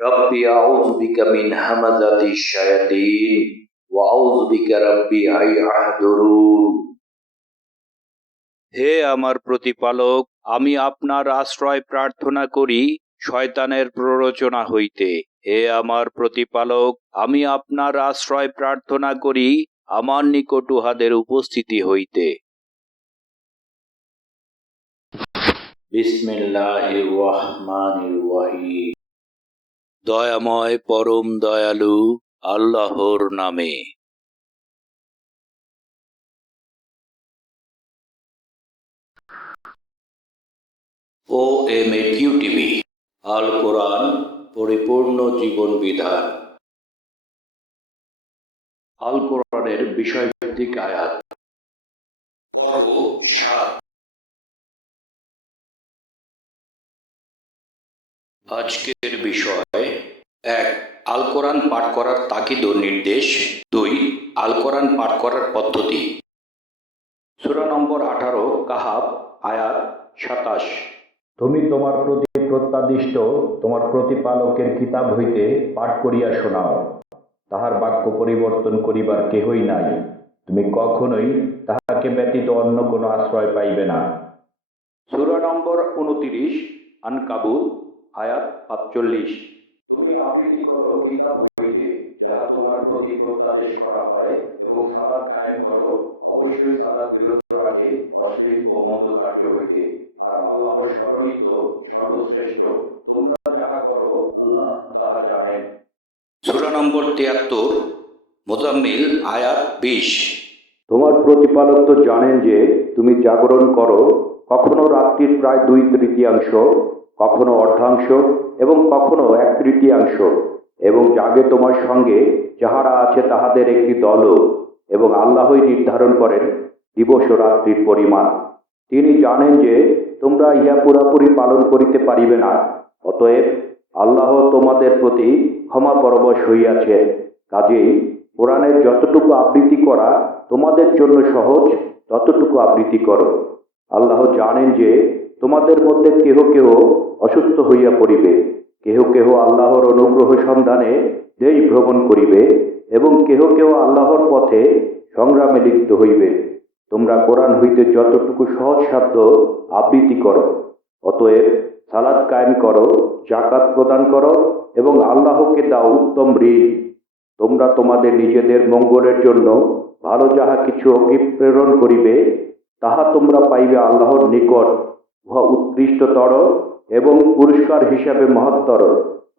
রব্বি আউযু বিকা মিন হামাযাতিশ শায়াতিন ওয়া আউযু বিকা রব্বি আন ইয়াহদুরুন। হে আমার প্রতিপালক, আমি আপনার আশ্রয় প্রার্থনা করি শয়তানের প্ররোচনা হইতে। হে আমার প্রতিপালক, আমি আপনার আশ্রয় প্রার্থনা করি আমার নিকট উহাদের উপস্থিতি হইতে। বিসমিল্লাহির রহমানির রহিম। দয়াময় পরম দয়ালু আল্লাহর নামে। omAQtv আল কোরআন পরিপূর্ণ জীবন বিধান। আল কোরআনের বিষয়ভিত্তিক আয়াত, পর্ব 7। আজকের বিষয় 1, আল কোরআন পাঠ করার তাকিদ ও নির্দেশ। 2, আল কোরআন পাঠ করার পদ্ধতি। সূরা নম্বর 18, কাহাফ, আয়াত 27। তুমি তোমার প্রতি প্রত্যাদিষ্ট তোমার প্রতিপালকের কিতাব হইতে পাঠ করিয়া শোনাও, তাহার বাক্য পরিবর্তন করিবার কেহই নাই, তুমি কখনোই তাহাকে ব্যতীত অন্য কোনো আশ্রয় পাইবে না। সূরা নম্বর 29, আনকাবুত, আয়াত 45। তুমি আবৃত্তি করো কিতাব হইতে যাহা তোমার প্রতি প্রত্যাদেশ করা হয়, এবং সালাত কায়েম করো, অবশ্যই সালাত বিরত রাখে অশ্লীল ও মন্দ কার্য হইতে, আর আল্লাহর স্মরণই তো সর্বশ্রেষ্ঠ। তোমরা যাহা করো আল্লাহ তাহা জানেন। সূরা নম্বর 73, মুজাম্মিল, আয়াত 20। তোমার প্রতিপালক তো জানেন যে তুমি জাগরণ করো, কখনো রাত্রির প্রায় 2/3, কখনো অর্ধাংশ এবং কখনো 1/3, এবং জাগে তোমার সঙ্গে যাহারা আছে তাহাদের একটি দলও, এবং আল্লাহই নির্ধারণ করেন দিবস ও রাত্রির পরিমাণ। তিনি জানেন যে তোমরা ইহা পুরাপুরি পালন করিতে পারিবে না, অতএব আল্লাহ তোমাদের প্রতি ক্ষমা পরবশ হইয়াছে। কাজেই কোরআনের যতটুকু আবৃত্তি করা তোমাদের জন্য সহজ, ততটুকু আবৃত্তি করো। আল্লাহ জানেন যে তোমাদের মধ্যে কেহ কেহ অসুস্থ হইয়া পড়িবে, কেহ কেহ আল্লাহর অনুগ্রহ সন্ধানে দেশ ভ্রমণ করিবে, এবং কেহ কেহ আল্লাহর পথে সংগ্রামে লিপ্ত হইবে। তোমরা কোরআন হইতে যতটুকু সহজ সাধ্য আবৃত্তি করো। অতএব সালাত কায়েম করো, জাকাত প্রদান করো, এবং আল্লাহকে দাও উত্তম ঋণ। তোমরা তোমাদের নিজেদের মঙ্গলের জন্য ভালো যাহা কিছু অভিপ্রেরণ করিবে, তাহা তোমরা পাইবে আল্লাহর নিকট, উহা উৎকৃষ্টতর এবং পুরস্কার হিসাবে মহত্তর।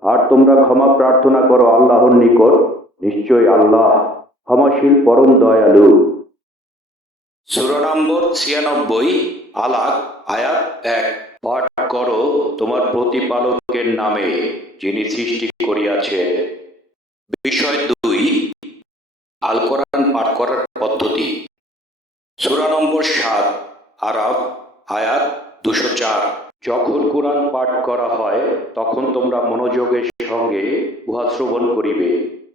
আর তোমরা ক্ষমা প্রার্থনা করো আল্লাহর নিকট, নিশ্চয় আল্লাহ ক্ষমাশীল পরম দয়ালু। সূরা নম্বর 96, আলাক, আয়াত 1। পাঠ করো তোমার প্রতিপালকের নামে, যিনি সৃষ্টি করিয়াছেন। বিষয় 2, আল কোরআন পাঠ করার পদ্ধতি। সূরা নম্বর 7, আরাফ, আয়াত 204। যখন কোরআন পাঠ করা হয় তখন তোমরা মনোযোগের সঙ্গে উহা শ্রবণ করিবে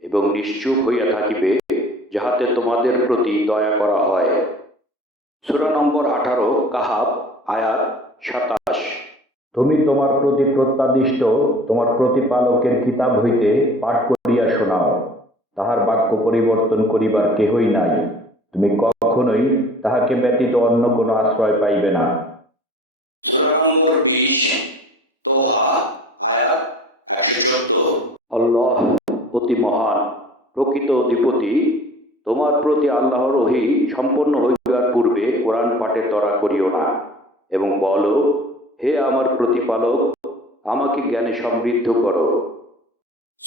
এবং নিশ্চুপ হইয়া থাকিবে, যাহাতে তোমাদের প্রতি দয়া করা হয়। সূরা নম্বর 18, কাহাফ, আয়াত 27। তুমি তোমার প্রতি প্রত্যাদিষ্ট তোমার প্রতিপালকের কিতাব হইতে পাঠ করিয়া শোনাও, তাহার বাক্য পরিবর্তন করিবার কেহই নাই, তুমি কখনোই তাহাকে ব্যতীত অন্য কোনো আশ্রয় পাইবে না। সূরা নম্বর 20, তোহা, আয়াত 114। আল্লাহ অতি মহান, প্রকৃত অধিপতি। তোমার প্রতি আল্লাহর ওহী সম্পন্ন হইবার পূর্বে কোরআন পাঠে তড়া করিও না, এবং বলো, হে আমার প্রতিপালক, আমাকে জ্ঞানে সমৃদ্ধ করো।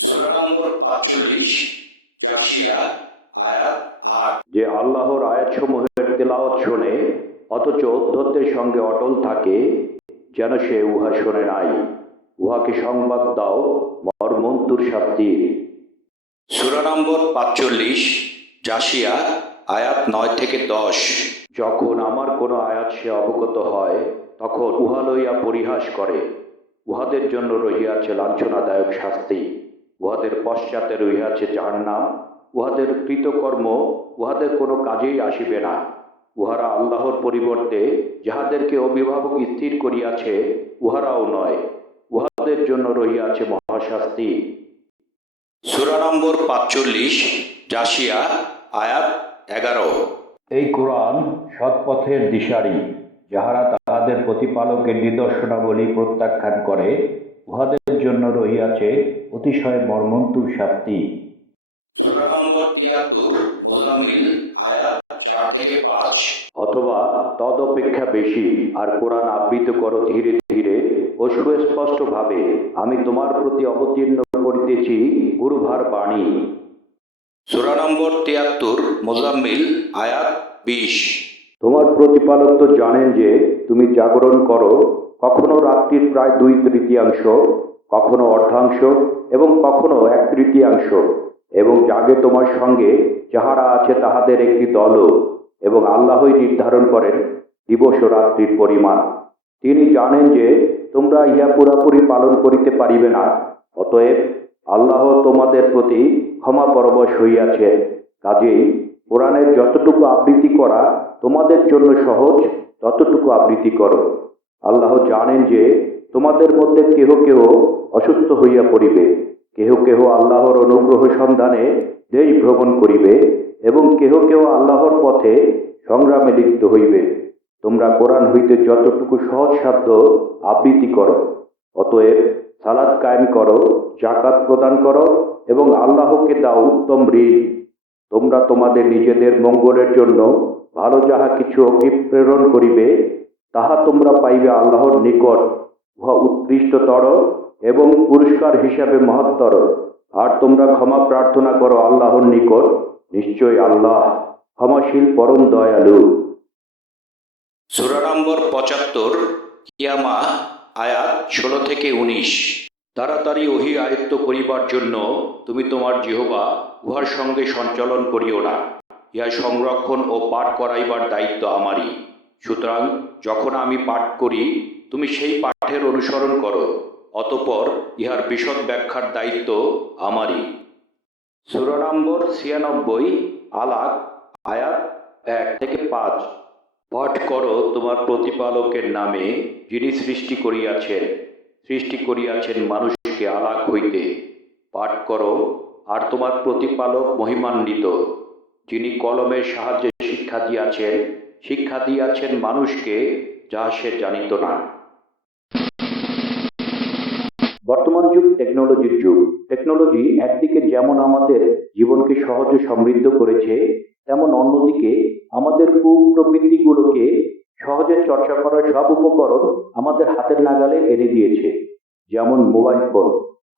সূরা নম্বর 45, জাসিয়া, আয়াত 8। যে আল্লাহর আয়াতসমূহের তেলাওয়াত শোনে অথচ ঔদ্ধত্যের সঙ্গে অটল থাকে, যেন সে উহা শোনে নাই, উহাকে সংবাদ দাও মর্মন্তুর শাস্তির। সূরা নম্বর 45, জাসিয়া, আয়াত 9 থেকে 10। যখন আমার কোনো আয়াত সে অবগত হয় তখন উহা লইয়া পরিহাস করে, উহাদের জন্য রহিয়াছে লাঞ্ছনাদায়ক শাস্তি, উহাদের পশ্চাতে রহিয়াছে জাহান্নাম, উহাদের কৃতকর্ম উহাদের কোনো কাজেই আসিবে না। উহারা আল্লাহর পরিবর্তে যাহাদেরকে অভিভাবক স্থির করিয়াছে উহারাও নয়, উহাদের জন্য রহিয়াছে মহা মহাশাস্তি। সূরা নম্বর 45 জাসিয়া আয়াত 11। এই কোরআন সৎপথের দিশারি, যাহারা তাহাদের প্রতিপালকের নিদর্শনাবলী প্রত্যাখ্যান করে, উহাদের জন্য রহিয়াছে অতিশয় মর্মন্তুদ শাস্তি। সূরা নম্বর 73 মুজাম্মিল আয়াত 4 থেকে 5। অথবা তদপেক্ষা বেশি, আর কোরআন আবৃত করো ধীরে ধীরে ও সুস্পষ্টভাবে, আমি তোমার প্রতি অবতীর্ণ করিতেছি গুরুভার বাণী। সূরা নম্বর 73 মুজাম্মিল আয়াত 20। তোমার প্রতিপালক তো জানেন যে তুমি জাগরণ করো, কখনো রাত্রির প্রায় 2/3, কখনো অর্ধাংশ এবং কখনো 1/3, এবং জাগে তোমার সঙ্গে যাহারা আছে তাহাদের একটি দলও, এবং আল্লাহই নির্ধারণ করেন দিবস ও রাত্রির পরিমাণ। তিনি জানেন যে তোমরা ইহা পুরাপুরি পালন করিতে পারিবে না, অতএব আল্লাহ তোমাদের প্রতি ক্ষমা পরবশ হইয়াছেন। কাজেই কোরআনের যতটুকু আবৃত্তি করা তোমাদের জন্য সহজ, ততটুকু আবৃত্তি করো। আল্লাহ জানেন যে তোমাদের মধ্যে কেহ কেহ অসুস্থ হইয়া পড়িবে, কেহ কেহ আল্লাহর অনুগ্রহ সন্ধানে দেশ ভ্রমণ করিবে, এবং কেহ কেহ আল্লাহর পথে সংগ্রামে লিপ্ত হইবে। তোমরা কোরআন হইতে যতটুকু সহজ সাধ্য আবৃত্তি করো। অতএব সালাত কায়েম করো, জাকাত প্রদান করো, এবং আল্লাহকে দাও উত্তম ঋণ। তোমরা তোমাদের নিজেদের মঙ্গলের জন্য ভালো যাহা কিছু অভিপ্রেরণ করিবে, তাহা তোমরা পাইবে আল্লাহর নিকট, উহা উৎকৃষ্টতর এবং পুরস্কার হিসাবে মহত্তর। আর তোমরা ক্ষমা প্রার্থনা করো আল্লাহর নিকট, নিশ্চয় আল্লাহ ক্ষমাশীল পরম দয়ালু। সূরা নম্বর 75 কিয়ামা আয়াত 16 থেকে 19। তাড়াতাড়ি ওহী আয়ত্ত করিবার জন্য তুমি তোমার জিহ্বা উহার সঙ্গে সঞ্চালন করিও না, ইহা সংরক্ষণ ও পাঠ করাইবার দায়িত্ব আমারই। সুতরাং যখন আমি পাঠ করি, তুমি সেই পাঠের অনুসরণ করো, অতঃপর ইহার বিশদ ব্যাখ্যার দায়িত্ব আমারই। সূরা নম্বর 96 আলাক আয়াত 1 থেকে 5। পাঠ করো তোমার প্রতিপালকের নামে, যিনি সৃষ্টি করিয়াছেন মানুষকে আলাক হইতে। পাঠ করো, আর তোমার প্রতিপালক মহিমান্বিত, যিনি কলমের সাহায্যে শিক্ষা দিয়াছেন মানুষকে, যাহা সে জানিত না। বর্তমান যুগ টেকনোলজির যুগ। টেকনোলজি একদিকে যেমন আমাদের জীবনকে সহজ ও সমৃদ্ধ করেছে, তেমন অন্যদিকে আমাদের কুপ্রবৃত্তিগুলোকে সহজে চর্চা করার সব উপকরণ আমাদের হাতের নাগালে এনে দিয়েছে। যেমন মোবাইল ফোন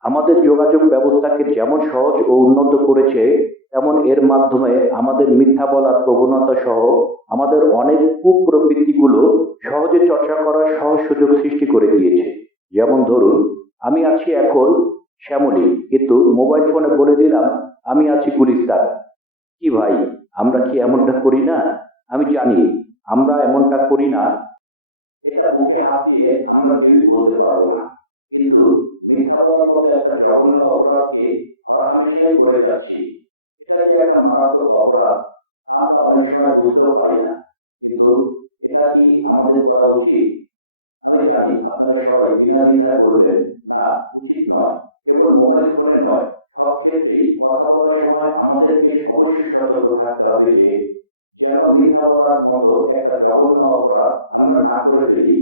আমাদের যোগাযোগ ব্যবস্থাকে যেমন সহজ ও উন্নত করেছে, তেমন এর মাধ্যমে আমাদের মিথ্যা বলার প্রবণতা সহ আমাদের অনেক কুপ্রবৃত্তিগুলো সহজে চর্চা করার সহজ সুযোগ সৃষ্টি করে দিয়েছে। যেমন ধরুন, আমি আছি এখন শ্যামলী, কিন্তু মোবাইল ফোনে বলে দিলাম আমি আছি গুলিস্তান। কি ভাই, আমরা কি এমনটা করি না? আমি জানি আমরা এমনটা করি না, এটা বুকে হাত দিয়ে আমরা কেউই বলতে পারবো না, কিন্তু মিথ্যা বলার মতো একটা জঘন্য অপরাধকে হরহামেশাই করে যাচ্ছি। এটা যে একটা মারাত্মক অপরাধ আমরা অনেক সময় বুঝতেও পারি না, কিন্তু এটা কি আমাদের করা উচিত? আমি জানি আপনারা সবাই বিনা দ্বিধায় বলবেন না, উচিত নয়। কেবল মোবাইল ফোনে নয়, সব ক্ষেত্রেই কথা বলার সময় আমাদেরকে অবশ্যই সতর্ক থাকতে হবে যে যেন মিথ্যা বলার মতো একটা জঘন্য অপরাধ আমরা না করে ফেলি।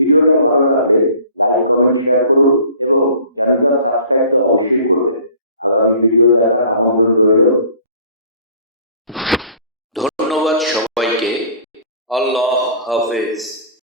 ভিডিওটা ভালো লাগলে লাইক, কমেন্ট, শেয়ার করুন এবং চ্যানেলটা সাবস্ক্রাইব তো অবশ্যই করবেন। আগামী ভিডিও দেখার আমন্ত্রণ রইল। ধন্যবাদ সবাইকে। আল্লাহ হাফেজ।